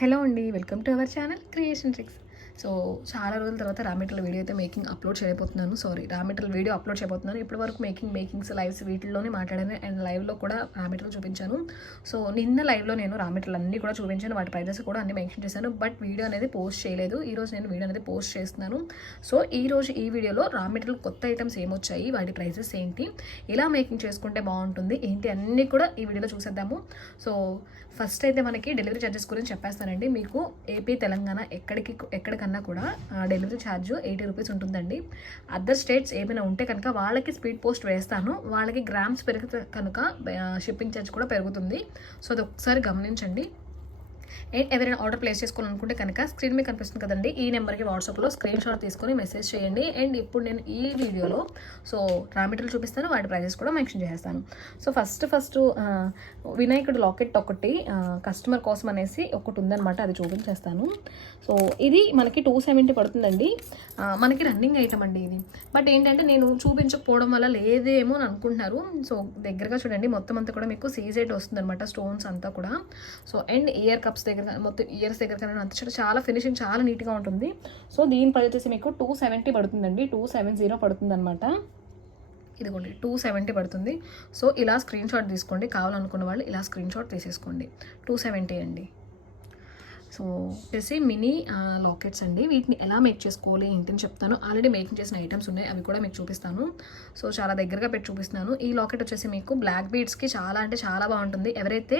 Hello అండి welcome to our channel creation tricks. So చాలా రోజుల తర్వాత రామిటల్ వీడియో అయితే మేకింగ్ అప్లోడ్ చేయబోతున్నాను. సారీ రా వీడియో అప్లోడ్ చేయబోతున్నాను. ఇప్పటి వరకు మేకింగ్ మేకింగ్స్ లైవ్స్ వీటిల్లోనే మాట్లాడాను అండ్ లైవ్లో కూడా రా చూపించాను. సో నిన్న లైవ్లో నేను రా అన్నీ కూడా చూపించాను. వాటి ప్రైజెస్ కూడా అన్ని మెన్షన్ చేశాను. బట్ వీడియో అనేది పోస్ట్ చేయలేదు. ఈరోజు నేను వీడియో అనేది పోస్ట్ చేస్తున్నాను. సో ఈ రోజు ఈ వీడియోలో రా మెటీరియల్ కొత్త ఐటమ్స్ ఏమొచ్చాయి వాటి ప్రైజెస్ ఏంటి? ఎలా మేకింగ్ చేసుకుంటే బాగుంటుంది? ఏంటి? అన్నీ కూడా ఈ వీడియోలో చూసేద్దాము. సో ఫస్ట్ అయితే మనకి డెలివరీ ఛార్జెస్ గురించి చెప్పేస్తానండి. మీకు ఏపీ తెలంగాణ ఎక్కడికి కన్నా కూడా డెలివరీ ఛార్జ్ ఎయిటీ రూపీస్ ఉంటుందండి. అదర్ స్టేట్స్ ఏమైనా ఉంటే కనుక వాళ్ళకి స్పీడ్ పోస్ట్ వేస్తాను. వాళ్ళకి గ్రామ్స్ పెరిగితే కనుక షిప్పింగ్ ఛార్జ్ కూడా పెరుగుతుంది. సో అది ఒకసారి గమనించండి. అండ్ ఎవరైనా ఆర్డర్ ప్లేస్ చేసుకోవాలనుకుంటే కనుక స్క్రీన్ మీద కనిపిస్తుంది కదండి ఈ నెంబర్కి వాట్సాప్లో స్క్రీన్ షాట్ తీసుకొని మెసేజ్ చేయండి. అండ్ ఇప్పుడు నేను ఈ వీడియోలో సో రా మెటీరియల్ చూపిస్తాను వాటి ప్రైజెస్ కూడా మెన్షన్ చేస్తాను సో ఫస్ట్ ఫస్ట్ వినాయకుడు లాకెట్ ఒకటి కస్టమర్ కోసం అనేసి ఒకటి ఉందనమాట అది చూపించేస్తాను సో ఇది మనకి టూ సెవెంటీ పడుతుందండి. మనకి రన్నింగ్ ఐటమ్ అండి ఇది. బట్ ఏంటంటే నేను చూపించకపోవడం వల్ల లేదేమో అని అనుకుంటున్నారు. సో దగ్గరగా చూడండి మొత్తం అంతా కూడా మీకు సీజైట్ వస్తుంది అనమాట స్టోన్స్ అంతా కూడా. సో అండ్ ఇయర్ కప్స్ దగ్గర మొత్తం ఇయర్స్ దగ్గర కానీ అంత చోట చాలా ఫినిషింగ్ చాలా నీట్గా ఉంటుంది. సో దీని ప్రైస్ వచ్చేసి మీకు టూ సెవెంటీ పడుతుందండి. టూ సెవెన్ జీరో పడుతుంది అనమాట ఇదిగోండి టూ సెవెంటీ పడుతుంది. సో ఇలా స్క్రీన్ షాట్ తీసుకోండి. కావాలనుకున్న వాళ్ళు ఇలా స్క్రీన్ షాట్ తీసేసుకోండి. టూ సెవెంటీ అండి. సో వచ్చేసి మినీ లాకెట్స్ అండి. వీటిని ఎలా మేక్ చేసుకోవాలి ఏంటని చెప్తాను. ఆల్రెడీ మేకింగ్ చేసిన ఐటమ్స్ ఉన్నాయి. అవి కూడా మీకు చూపిస్తాను. సో చాలా దగ్గరగా పెట్టి చూపిస్తున్నాను. ఈ లాకెట్ వచ్చేసి మీకు బ్లాక్ బీడ్స్కి చాలా అంటే చాలా బాగుంటుంది. ఎవరైతే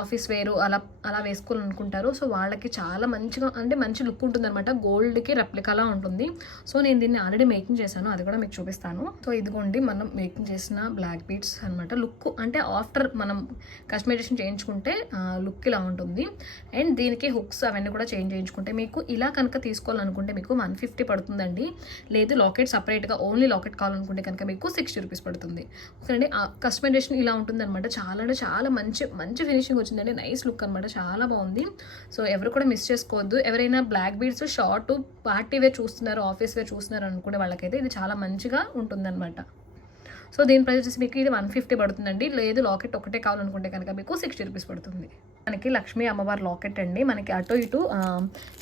ఆఫీస్ వేరు అలా అలా వేసుకోవాలనుకుంటారో సో వాళ్ళకి చాలా మంచిగా అంటే మంచి లుక్ ఉంటుంది అనమాట గోల్డ్కి రెప్లికాలా ఉంటుంది. సో నేను దీన్ని ఆల్రెడీ మేకింగ్ చేశాను. అది కూడా మీకు చూపిస్తాను. సో ఇదిగోండి మనం మేకింగ్ చేసిన బ్లాక్ బీడ్స్ అనమాట లుక్ అంటే ఆఫ్టర్ మనం కస్టమైజేషన్ చేయించుకుంటే uh, లుక్ ఇలా ఉంటుంది. అండ్ దీనికి హుక్ లుక్స్ అవన్నీ కూడా చేంజ్ చేయించుకుంటే మీకు ఇలా కనుక తీసుకోవాలనుకుంటే మీకు వన్ ఫిఫ్టీ పడుతుందండి. లేదు లాకెట్ సపరేట్గా ఓన్లీ లాకెట్ కావాలనుకుంటే కనుక మీకు సిక్స్టీ రూపీస్ పడుతుంది. ఓకేనండి? ఆ కస్టమైజేషన్ ఇలా ఉంటుందన్నమాట. చాలా అంటే చాలా మంచి మంచి ఫినిషింగ్ వచ్చిందండి. నైస్ లుక్ అనమాట చాలా బాగుంది. సో ఎవరు కూడా మిస్ చేసుకోవద్దు. ఎవరైనా black beads short party wear చూస్తున్నారు ఆఫీస్ వేర్ చూస్తున్నారు అనుకునే వాళ్ళకైతే ఇది చాలా మంచిగా ఉంటుందన్నమాట. సో దీని ప్రైస్ వచ్చేసి మీకు ఇది వన్ ఫిఫ్టీ పడుతుందండి. లేదు లాకెట్ ఒకటే కావాలనుకుంటే కనుక మీకు సిక్స్టీ రూపీస్ పడుతుంది. మనకి లక్ష్మీ అమ్మవారి లాకెట్ అండి. మనకి అటు ఇటు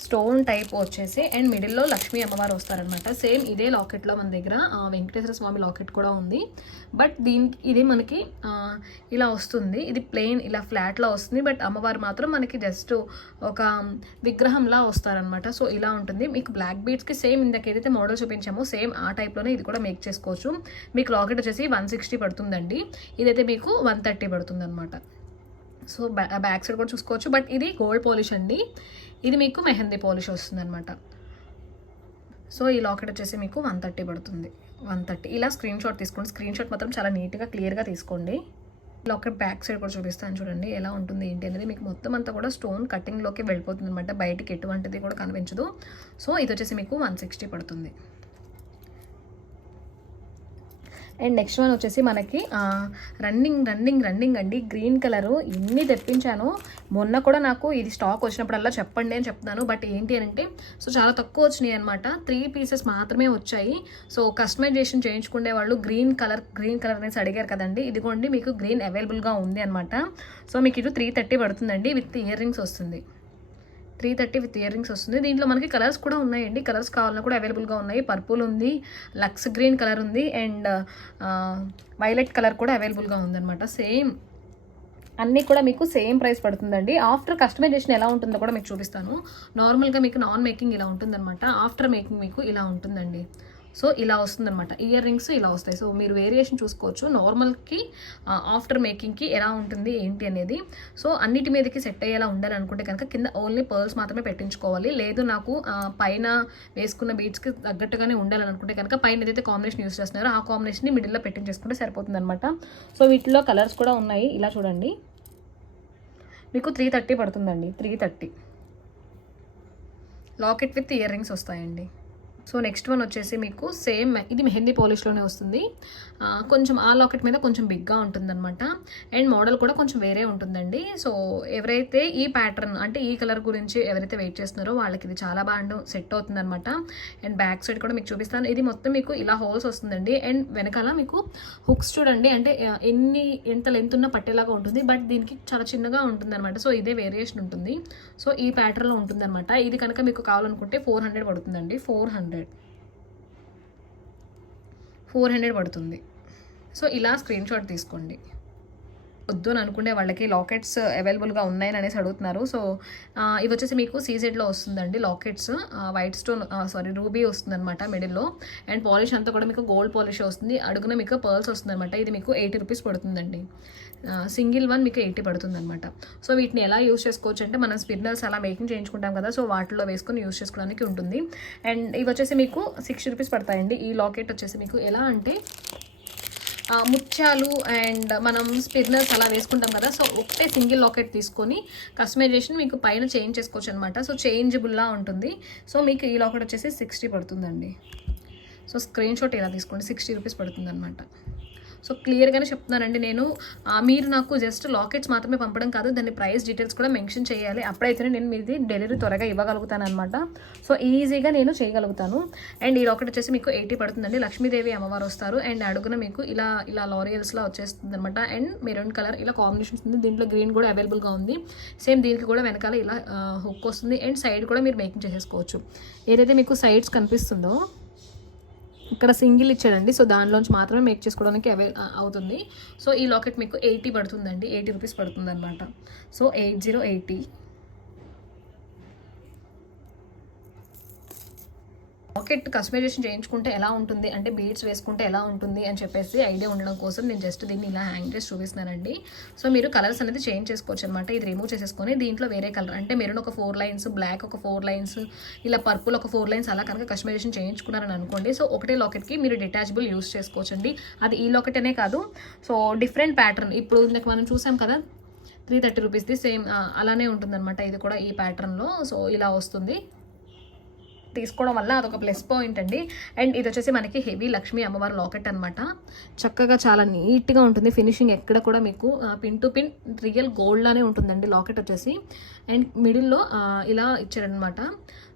స్టోన్ టైప్ వచ్చేసి అండ్ మిడిల్లో లక్ష్మీ అమ్మవారు వస్తారనమాట సేమ్ ఇదే లాకెట్లో మన దగ్గర వెంకటేశ్వర స్వామి లాకెట్ కూడా ఉంది. బట్ దీనికి ఇది మనకి ఇలా వస్తుంది. ఇది ప్లెయిన్ ఇలా ఫ్లాట్లో వస్తుంది. బట్ అమ్మవారు మాత్రం మనకి జస్ట్ ఒక విగ్రహంలా వస్తారనమాట సో ఇలా ఉంటుంది. మీకు బ్లాక్ బీట్స్కి సేమ్ ఇందాక ఏదైతే మోడల్ చూపించామో సేమ్ ఆ టైప్లోనే ఇది కూడా మేక్ చేసుకోవచ్చు. మీకు లాకెట్ వచ్చేసి వన్ సిక్స్టీ పడుతుందండి. ఇదైతే మీకు వన్ థర్టీ పడుతుంది అనమాట సో బ్యా బ్యాక్ సైడ్ కూడా చూసుకోవచ్చు. బట్ ఇది గోల్డ్ పాలిష్ అండి. ఇది మీకు మెహందీ పాలిష్ వస్తుంది అనమాట సో ఈ లాకెట్ వచ్చేసి మీకు వన్ థర్టీ పడుతుంది. One thirty. ఇలా స్క్రీన్ షాట్ తీసుకోండి. స్క్రీన్ షాట్ మాత్రం చాలా నీట్గా క్లియర్గా తీసుకోండి. లాకెట్ బ్యాక్ సైడ్ కూడా చూపిస్తాను చూడండి ఎలా ఉంటుంది ఏంటి అనేది. మీకు మొత్తం అంతా కూడా స్టోన్ కటింగ్లోకి వెళ్ళిపోతుంది అనమాట బయటికి ఎటువంటిది కూడా కనిపించదు. సో ఇది వచ్చేసి మీకు వన్ సిక్స్టీ పడుతుంది. అండ్ నెక్స్ట్ వన్ వచ్చేసి మనకి రన్నింగ్ రన్నింగ్ రన్నింగ్ అండి. గ్రీన్ కలరు ఎన్ని తెప్పించాను. మొన్న కూడా నాకు ఇది స్టాక్ వచ్చినప్పుడల్లా చెప్పండి అని చెప్తున్నాను. బట్ ఏంటి అని అంటే సో చాలా తక్కువ వచ్చినాయి అనమాట త్రీ పీసెస్ మాత్రమే వచ్చాయి. సో కస్టమైజేషన్ చేయించుకునే వాళ్ళు గ్రీన్ కలర్ గ్రీన్ కలర్ అనేసి అడిగారు కదండి. ఇదిగోండి మీకు గ్రీన్ అవైలబుల్గా ఉంది అనమాట సో మీకు ఇది త్రీ థర్టీ పడుతుందండి. విత్ ఇయర్ రింగ్స్ వస్తుంది. Three thirty with ear rings వస్తుంది. దీంట్లో మనకి కలర్స్ కూడా ఉన్నాయండి. కలర్స్ కావాలన్నా కూడా అవైలబుల్గా ఉన్నాయి. పర్పుల్ ఉంది లక్స్ గ్రీన్ కలర్ ఉంది అండ్ వైలెట్ కలర్ కూడా అవైలబుల్గా ఉందన్నమాట. సేమ్ అన్నీ కూడా మీకు సేమ్ ప్రైస్ పడుతుందండి. ఆఫ్టర్ కస్టమైజేషన్ ఎలా ఉంటుందో కూడా మీకు చూపిస్తాను. నార్మల్గా మీకు నాన్ మేకింగ్ ఇలా ఉంటుందన్నమాట. ఆఫ్టర్ మేకింగ్ మీకు ఇలా ఉంటుందండి. సో ఇలా వస్తుందన్నమాట. ఇయర్ రింగ్స్ ఇలా వస్తాయి. సో మీరు వేరియేషన్ చూసుకోవచ్చు. నార్మల్కి ఆఫ్టర్ మేకింగ్కి ఎలా ఉంటుంది ఏంటి అనేది. సో అన్నిటి మీదకి సెట్ అయ్యేలా ఉండాలి అనుకుంటే కనుక కింద ఓన్లీ పర్ల్స్ మాత్రమే పెట్టించుకోవాలి. లేదు నాకు పైన వేసుకున్న బీట్స్కి తగ్గట్టుగానే ఉండాలని అనుకుంటే కనుక పైన ఏదైతే కాంబినేషన్ యూస్ చేస్తున్నారో ఆ కాంబినేషన్ని మిడిల్లో పెట్టించేసుకుంటే సరిపోతుంది అనమాట సో వీటిలో కలర్స్ కూడా ఉన్నాయి. ఇలా చూడండి. మీకు త్రీ థర్టీ పడుతుందండి. Three thirty locket with earrings వస్తాయండి. సో నెక్స్ట్ వన్ వచ్చేసి మీకు సేమ్ ఇది మెహందీ పోలిష్లోనే వస్తుంది. కొంచెం ఆ లాకెట్ మీద కొంచెం బిగ్గా ఉంటుందన్నమాట. అండ్ మోడల్ కూడా కొంచెం వేరే ఉంటుందండి. సో ఎవరైతే ఈ ప్యాటర్న్ అంటే ఈ కలర్ గురించి ఎవరైతే వెయిట్ చేస్తున్నారో వాళ్ళకి ఇది చాలా బాగా సెట్ అవుతుందన్నమాట. అండ్ బ్యాక్ సైడ్ కూడా మీకు చూపిస్తాను. ఇది మొత్తం మీకు ఇలా హోల్స్ వస్తుందండి. అండ్ వెనకాల మీకు హుక్స్ చూడండి. అంటే ఎన్ని ఎంత లెంత్ ఉన్న పట్టేలాగా ఉంటుంది. బట్ దీనికి చాలా చిన్నగా ఉంటుందన్నమాట. సో ఇదే వేరియేషన్ ఉంటుంది. సో ఈ ప్యాటర్న్లో ఉంటుంది అనమాట ఇది కనుక మీకు కావాలనుకుంటే ఫోర్ హండ్రెడ్ పడుతుందండి. Four hundred. ఫోర్ హండ్రెడ్ పడుతుంది. సో ఇలా స్క్రీన్ షాట్ తీసుకోండి. వద్దు అని అనుకునే వాళ్ళకి లాకెట్స్ అవైలబుల్గా ఉన్నాయని అనేసి అడుగుతున్నారు. సో ఇవి వచ్చేసి మీకు సీజెడ్లో వస్తుందండి lockets. White stone sorry ruby వస్తుంది అనమాట మిడిల్లో అండ్ పాలిష్ అంతా కూడా మీకు గోల్డ్ పాలిష్ వస్తుంది. అడుగున మీకు పర్ల్స్ వస్తుందన్నమాట. ఇది మీకు ఎయిటీ రూపీస్ పడుతుందండి. సింగిల్ వన్ మీకు ఎయిటీ పడుతుంది అనమాట సో వీటిని ఎలా యూస్ చేసుకోవచ్చు అంటే మనం స్పిన్నర్స్ అలా మేకింగ్ చేయించుకుంటాం కదా సో వాటిలో వేసుకొని యూస్ చేసుకోవడానికి ఉంటుంది. అండ్ ఇవి వచ్చేసి మీకు సిక్స్టీ రూపీస్ పడతాయండి. ఈ లాకెట్ వచ్చేసి మీకు ఎలా అంటే ముత్యాలు అండ్ మనం స్పిన్నర్స్ అలా వేసుకుంటాం కదా సో ఒకటే సింగిల్ లాకెట్ తీసుకొని కస్టమైజేషన్ మీకు పైన చేంజ్ చేసుకోవచ్చు అనమాట సో చేంజబుల్లా ఉంటుంది. సో మీకు ఈ లాకెట్ వచ్చేసి సిక్స్టీ పడుతుందండి. సో స్క్రీన్ షాట్ ఇలా తీసుకోండి సిక్స్టీ రూపీస్ పడుతుంది అనమాట సో క్లియర్గానే చెప్తున్నానండి నేను. మీరు నాకు జస్ట్ లాకెట్స్ మాత్రమే పంపడం కాదు దాని ప్రైస్ డీటెయిల్స్ కూడా మెన్షన్ చేయాలి. అప్పుడైతేనే నేను మీది డెలివరీ త్వరగా ఇవ్వగలుగుతాను అనమాట సో ఈజీగా నేను చేయగలుగుతాను. అండ్ ఈ లాకెట్ వచ్చేసి మీకు ఎయిటీ పడుతుందండి. లక్ష్మీదేవి అమ్మవారు వస్తారు. అండ్ అడుగున మీకు ఇలా ఇలా లారియల్స్లో వచ్చేస్తుంది అనమాట అండ్ మెరూన్ కలర్ ఇలా కాంబినేషన్ ఉంది. దీంట్లో గ్రీన్ కూడా అవైలబుల్గా ఉంది. సేమ్ దీనికి కూడా వెనకాల ఇలా హుక్ వస్తుంది. అండ్ సైడ్ కూడా మీరు మేకింగ్ చేసేసుకోవచ్చు. ఏదైతే మీకు సైడ్స్ కనిపిస్తుందో ఇక్కడ సింగిల్ ఇచ్చాడండి సో దానిలోంచి మాత్రమే మేక్ చేసుకోవడానికి అవైల్ అవుతుంది. సో ఈ లాకెట్ మీకు ఎయిటీ పడుతుందండి ఎయిటీ రూపీస్ పడుతుంది అనమాట so eight zero eighty. Locket customization చేయించుకుంటే ఎలా ఉంటుంది? అంటే బీడ్స్ వేసుకుంటే ఎలా ఉంటుంది? అని చెప్పేసి ఐడియా ఉండడం కోసం నేను జస్ట్ దీన్ని ఇలా హ్యాంగ్ చేసి చూపిస్తున్నానండి. సో మీరు కలర్స్ అనేది చేంజ్ చేసుకోవచ్చు అనమాట ఇది రిమూవ్ చేసేసుకొని దీంట్లో వేరే కలర్ అంటే మెరూన్ ఒక ఫోర్ లైన్స్ బ్లాక్ ఒక ఫోర్ లైన్స్ ఇలా పర్పుల్ ఒక ఫోర్ లైన్స్ అలా కనుక కస్టమైజేషన్ చేయించుకున్నారని అనుకోండి. సో ఒకటే లాకెట్కి మీరు డిటాచబుల్ యూస్ చేసుకోవచ్చండి. అది ఈ లాకెట్ కాదు. సో డిఫరెంట్ ప్యాటర్న్ ఇప్పుడు ఇందాక మనం చూసాం కదా త్రీ థర్టీ రూపీస్ది సేమ్ అలానే ఉంటుందన్నమాట. ఇది కూడా ఈ ప్యాటర్న్లో సో ఇలా వస్తుంది. తీసుకోవడం వల్ల అదొక ప్లస్ పాయింట్ అండి. అండ్ ఇది వచ్చేసి మనకి హెవీ లక్ష్మీ అమ్మవారి లాకెట్ అనమాట చక్కగా చాలా నీట్గా ఉంటుంది. ఫినిషింగ్ ఎక్కడ కూడా మీకు pin to pin real gold లానే ఉంటుందండి లాకెట్ వచ్చేసి. అండ్ మిడిల్లో ఇలా ఇచ్చారనమాట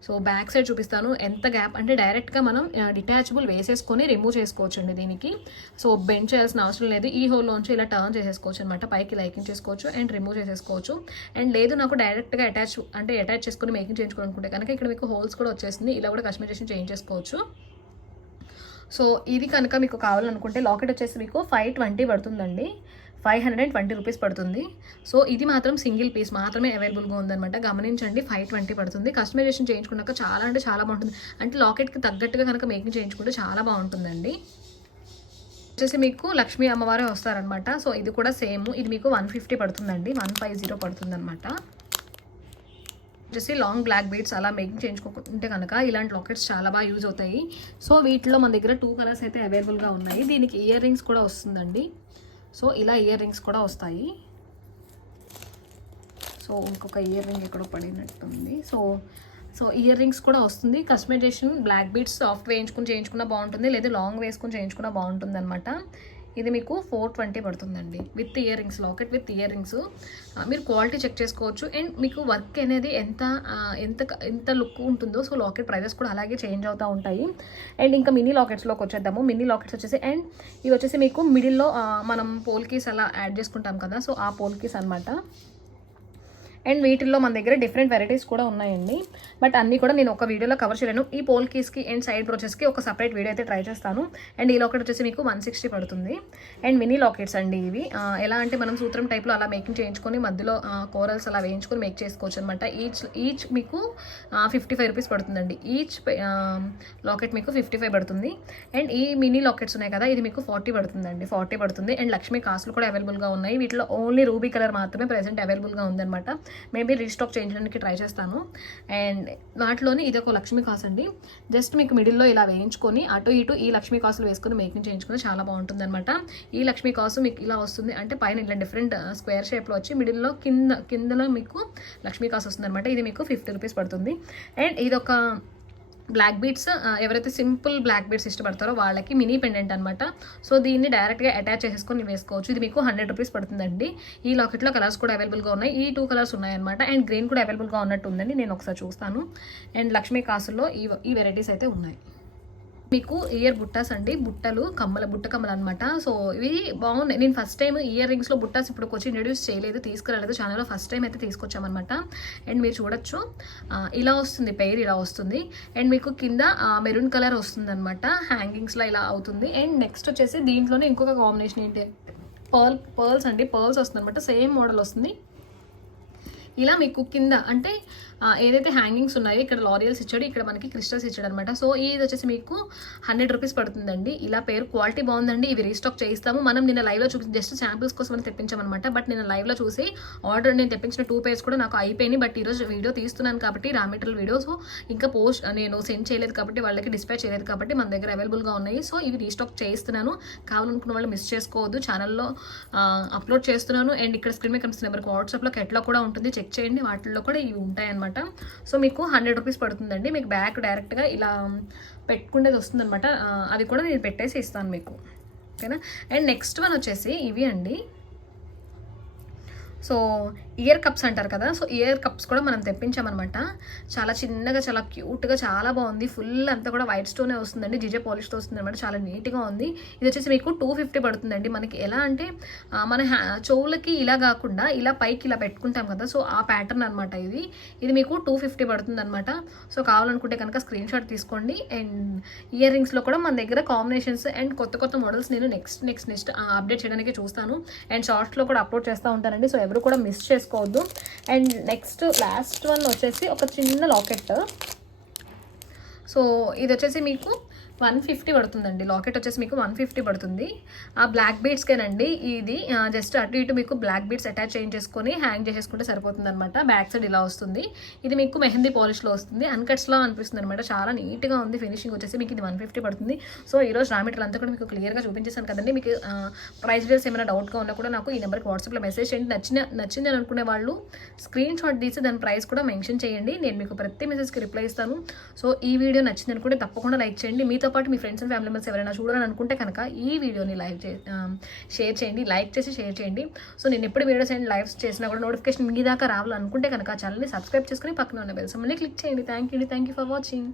సో బ్యాక్ సైడ్ చూపిస్తాను. ఎంత గ్యాప్? అంటే డైరెక్ట్గా మనం డిటాచబుల్ వేసేసుకొని రిమూవ్ చేసుకోవచ్చు అండి దీనికి. సో బెండ్ చేయాల్సిన అవసరం లేదు. ఈ హోల్లోంచి ఇలా టర్న్ చేసేసుకోవచ్చు అనమాట పైకి లైకింగ్ చేసుకోవచ్చు అండ్ రిమూవ్ చేసేసుకోవచ్చు. అండ్ లేదు నాకు డైరెక్ట్గా అటాచ్ అంటే అటాచ్ చేసుకుని మేకింగ్ చేయించుకోవాలనుకుంటే కనుక ఇక్కడ మీకు హోల్స్ కూడా వచ్చేసింది. ఇలా కూడా కస్టమైజేషన్ చేయించేసుకోవచ్చు. సో ఇది కనుక మీకు కావాలనుకుంటే లాకెట్ వచ్చేసి మీకు ఫైవ్ ట్వంటీ పడుతుందండి. Five hundred and twenty rupees పడుతుంది. సో ఇది మాత్రం సింగిల్ పీస్ మాత్రమే అవైలబుల్గా ఉందన్నమాట. గమనించండి ఫైవ్ ట్వంటీ పడుతుంది. కస్టమైజేషన్ చేయించుకున్నాక చాలా అంటే చాలా బాగుంటుంది. అంటే లాకెట్కి తగ్గట్టుగా కనుక మేకింగ్ చేయించుకుంటే చాలా బాగుంటుందండి. వచ్చేసి మీకు లక్ష్మీ అమ్మవారే వస్తారనమాట సో ఇది కూడా సేమ్. ఇది మీకు వన్ ఫిఫ్టీ పడుతుందండి. వన్ ఫైవ్ జీరో పడుతుందన్నమాట. వచ్చేసి లాంగ్ బ్లాక్ బీడ్స్ అలా మేకింగ్ చేయించుకుంటే కనుక ఇలాంటి లాకెట్స్ చాలా బాగా యూజ్ అవుతాయి. సో వీటిలో మన దగ్గర టూ కలర్స్ అయితే అవైలబుల్గా ఉన్నాయి. దీనికి ఇయర్ రింగ్స్ కూడా వస్తుందండి. సో ఇలా ఇయర్ రింగ్స్ కూడా వస్తాయి. సో ఇంకొక ఇయర్ రింగ్ ఎక్కడో పడినట్టుంది. సో సో ఇయర్ రింగ్స్ కూడా వస్తుంది. కస్టమైజేషన్ బ్లాక్ బీడ్స్ సాఫ్ట్ వేయించుకుని చేయించుకున్నా బాగుంటుంది. లేదా లాంగ్ వేసుకుని చేయించుకున్నా బాగుంటుంది అనమాట ఇది మీకు ఫోర్ ట్వంటీ పడుతుందండి. With earrings locket with earrings మీరు క్వాలిటీ చెక్ చేసుకోవచ్చు. అండ్ మీకు వర్క్ అనేది ఎంత ఎంత ఎంత లుక్ ఉంటుందో సో లాకెట్ ప్రైజెస్ కూడా అలాగే చేంజ్ అవుతూ ఉంటాయి. అండ్ ఇంకా మినీ లాకెట్స్లోకి వచ్చేద్దాము. మినీ లాకెట్స్ వచ్చేసి అండ్ ఇవి వచ్చేసి మీకు మిడిల్లో మనం పోల్కీస్ అలా యాడ్ చేసుకుంటాం కదా సో ఆ పోల్కీస్ అనమాట అండ్ వీటిల్లో మన దగ్గర డిఫరెంట్ వెరైటీస్ కూడా ఉన్నాయండి. బట్ అన్నీ కూడా నేను ఒక వీడియోలో కవర్ చేయలేను. ఈ పోల్ కీస్కి అండ్ సైడ్ బ్రోచెస్కి ఒక సపరేట్ వీడియో అయితే ట్రై చేస్తాను. అండ్ ఈ లాకెట్ వచ్చేసి మీకు వన్ సిక్స్టీ పడుతుంది. అండ్ మినీ లాకెట్స్ అండి ఇవి. ఎలా అంటే మనం సూత్రం టైప్లో అలా మేకింగ్ చేయించుకొని మధ్యలో కోరల్స్ అలా వేయించుకొని మేక్ చేసుకోవచ్చు అనమాట ఈచ్ ఈచ్ మీకు ఫిఫ్టీ ఫైవ్ రూపీస్ పడుతుందండి. ఈచ్ లాకెట్ మీకు ఫిఫ్టీ ఫైవ్ పడుతుంది. అండ్ ఈ మినీ లాకెట్స్ ఉన్నాయి కదా ఇది మీకు ఫార్టీ పడుతుందండి. ఫార్టీ పడుతుంది. అండ్ లక్ష్మీ కాసులు కూడా అవైలబుల్గా ఉన్నాయి. వీటిలో ఓన్లీ రూబీ కలర్ మాత్రమే ప్రజెంట్ అవైలబుల్గా ఉందన్నమాట. మేబీ రీస్టాక్ చేయించడానికి ట్రై చేస్తాను. అండ్ వాటిలోని ఇది ఒక లక్ష్మీ కాస్ అండి. జస్ట్ మీకు మిడిల్లో ఇలా వేయించుకొని అటు ఇటు ఈ లక్ష్మీ కాసులు వేసుకొని మేకింగ్ చేయించుకుని చాలా బాగుంటుంది అనమాట ఈ లక్ష్మీ కాసు మీకు ఇలా వస్తుంది. అంటే పైన ఇట్లా డిఫరెంట్ స్క్వేర్ షేప్లో వచ్చి మిడిల్లో కింద కిందలో మీకు లక్ష్మీ కాసు వస్తుంది అనమాట ఇది మీకు ఫిఫ్టీ రూపీస్ పడుతుంది. అండ్ ఇది ఒక బ్లాక్ బీడ్స్ ఎవరైతే సింపుల్ బ్లాక్ బీడ్స్ ఇష్టపడతారో వాళ్ళకి మినీ పెండెంట్ అనమాట సో దీన్ని డైరెక్ట్గా అటాచ్ చేసుకొని వేసుకోవచ్చు. ఇది మీకు హండ్రెడ్ రూపీస్ పడుతుందండి. ఈ లాకెట్లో కలర్స్ కూడా అవైలబుల్గా ఉన్నాయి. ఈ టూ కలర్స్ ఉన్నాయన్నమాట. అండ్ గ్రీన్ కూడా అవైలబుల్గా ఉన్నట్టు ఉందండి నేను ఒకసారి చూస్తాను. అండ్ లక్ష్మీ కాసుల్లో ఈ ఈ వెరైటీస్ అయితే ఉన్నాయి. మీకు ఇయర్ బుట్టాస్ అండి. బుట్టలు కమ్మల బుట్ట కమ్మలు అనమాట సో ఇవి బాగున్నాయి. నేను ఫస్ట్ టైం ఇయర్ రింగ్స్లో బుట్టాస్ ఇప్పుడు వచ్చి ఇంట్రడ్యూస్ చేయలేదు తీసుకురాలేదు. ఛానల్లో ఫస్ట్ టైం అయితే తీసుకొచ్చామన్నమాట. అండ్ మీరు చూడొచ్చు. ఇలా వస్తుంది పెయిర్ ఇలా వస్తుంది. అండ్ మీకు కింద మెరూన్ కలర్ వస్తుంది అనమాట హ్యాంగింగ్స్లో ఇలా అవుతుంది. అండ్ నెక్స్ట్ వచ్చేసి దీంట్లోనే ఇంకొక కాంబినేషన్ ఏంటి? పర్ల్ పర్ల్స్ అండి. పర్ల్స్ వస్తుంది అనమాట సేమ్ మోడల్ వస్తుంది. ఇలా మీకు కింద అంటే ఏదైతే హ్యాంగింగ్స్ ఉన్నాయో ఇక్కడ లారియల్స్ ఇచ్చాడు ఇక్కడ మనకి క్రిస్టల్స్ ఇచ్చాడు అనమాట సో ఇది వచ్చేసి మీకు హండ్రెడ్ రూపీస్ పడుతుందండి. ఇలా పేరు క్వాలిటీ బాగుందండి. ఇవి రీస్టాక్ చేయిస్తాము. మనం నిన్న లైవ్లో చూసి జస్ట్ శాంపిల్స్ కోసం అని తెప్పించామన్నమాట బట్ నేను లైవ్లో చూసి ఆర్డర్ నేను తెప్పించిన టూ పేర్స్ కూడా నాకు అయిపోయినాయి. బట్ ఈరోజు వీడియో తీస్తున్నాను కాబట్టి రా మెటీరియల్ వీడియో సో ఇంకా పోస్ట్ నేను సెండ్ చేయలేదు కాబట్టి వాళ్ళకి డిస్పాచ్ చేయలేదు కాబట్టి మన దగ్గర అవైలబుల్గా ఉన్నాయి. సో ఇవి రీస్టాక్ చేయిస్తున్నాను. కావాలనుకున్న వాళ్ళు మిస్ చేసుకోవద్దు. ఛానల్లో అప్లోడ్ చేస్తున్నాను. అండ్ ఇక్కడ స్క్రీన్ మీద కనిపిస్తున్న నెంబర్కి వాట్సాప్లో కెట్లో కూడా ఉంటుంది. చెక్ చేయండి. వాటిల్లో కూడా ఇవి ఉంటాయన్నమాట. అనమాట సో మీకు హండ్రెడ్ రూపీస్ పడుతుందండి. మీకు బ్యాగ్ డైరెక్ట్గా ఇలా పెట్టుకునేది వస్తుందన్నమాట. అది కూడా నేను పెట్టేసి ఇస్తాను మీకు. ఓకేనా? అండ్ నెక్స్ట్ వన్ వచ్చేసి ఇవి అండి. సో ఇయర్ కప్స్ అంటారు కదా సో ఇయర్ కప్స్ కూడా మనం తెప్పించామన్నమాట. చాలా చిన్నగా చాలా క్యూట్గా చాలా బాగుంది. ఫుల్ అంతా కూడా వైట్ స్టోనే వస్తుందండి. జిజే పాలిష్తో వస్తుంది అనమాట చాలా నీట్గా ఉంది. ఇది వచ్చేసి మీకు టూ ఫిఫ్టీ పడుతుందండి. మనకి ఎలా అంటే మన హ్యా చెవులకి ఇలా కాకుండా ఇలా పైకి ఇలా పెట్టుకుంటాం కదా సో ఆ ప్యాటర్న్ అనమాట ఇది. ఇది మీకు టూ ఫిఫ్టీ పడుతుంది అనమాట సో కావాలనుకుంటే కనుక స్క్రీన్ షాట్ తీసుకోండి. అండ్ ఇయర్ రింగ్స్లో కూడా మన దగ్గర కాంబినేషన్స్ అండ్ కొత్త కొత్త మోడల్స్ నేను నెక్స్ట్ నెక్స్ట్ నెక్స్ట్ అప్డేట్ చేయడానికి చూస్తాను. అండ్ షార్ట్స్లో కూడా అప్లోడ్ చేస్తూ ఉంటానండి. సో ఎవరు కూడా మిస్ చేసుకోవద్దు. అండ్ నెక్స్ట్ లాస్ట్ వన్ వచ్చేసి ఒక చిన్న లాకెట్ సో ఇది వచ్చేసి మీకు వన్ ఫిఫ్టీ పడుతుందండి. లాకెట్ వచ్చేసి మీకు వన్ ఫిఫ్టీ పడుతుంది. ఆ బ్లాక్ బీడ్స్కేనండి ఇది జస్ట్ అటు ఇటు మీకు బ్లాక్ బీడ్స్ అటాచ్ చేసుకొని హ్యాంగ్ చేసేసుకుంటే సరిపోతుంది అనమాట బ్యాక్ సైడ్ ఇలా వస్తుంది. ఇది మీకు మెహందీ పాలిష్లో వస్తుంది. అన్కట్స్లో అనిపిస్తుంది అనమాట చాలా నీట్గా ఉంది ఫినిషింగ్ వచ్చేసి మీకు ఇది వన్ ఫిఫ్టీ పడుతుంది. సో ఈరోజు రా మెటీరియల్ అంతా కూడా మీకు క్లియర్గా చూపించేసాను కదండి. మీకు ప్రైస్ డీటెయిల్స్ ఏమైనా డౌట్గా ఉన్నా కూడా నాకు ఈ నెంబర్కి వాట్సాప్లో మెసేజ్ చేయండి. నచ్చిన నచ్చింది అని అనుకునే వాళ్ళు స్క్రీన్ షాట్ తీసి దాని ప్రైస్ కూడా మెన్షన్ చేయండి. నేను మీకు ప్రతి మెసేజ్కి రిప్లై ఇస్తాను. సో ఈ వీడియో నచ్చింది అనుకుంటే తప్పకుండా లైక్ చేయండి. మీతో పాటు మీ ఫ్రెండ్స్ అండ్ ఫ్యామిలీ మెంబర్స్ ఎవరైనా చూడాలని అనుకుంటే కనుక ఈ వీడియోని లైవ్ చే షేర్ చేయండి లైక్ చేసి షేర్ చేయండి. సో నేను ఎప్పుడు వీడియోస్ అండ్ లైవ్స్ చేసినా కూడా నోటిఫికేషన్ మీ దాకా రావాలనుకుంటే కనుక ఛానల్ని సబ్స్క్రైబ్ చేసుకుని పక్కన ఉన్న బెల్ సమ్మని క్లిక్ చేయండి. Thank you thank you for watching.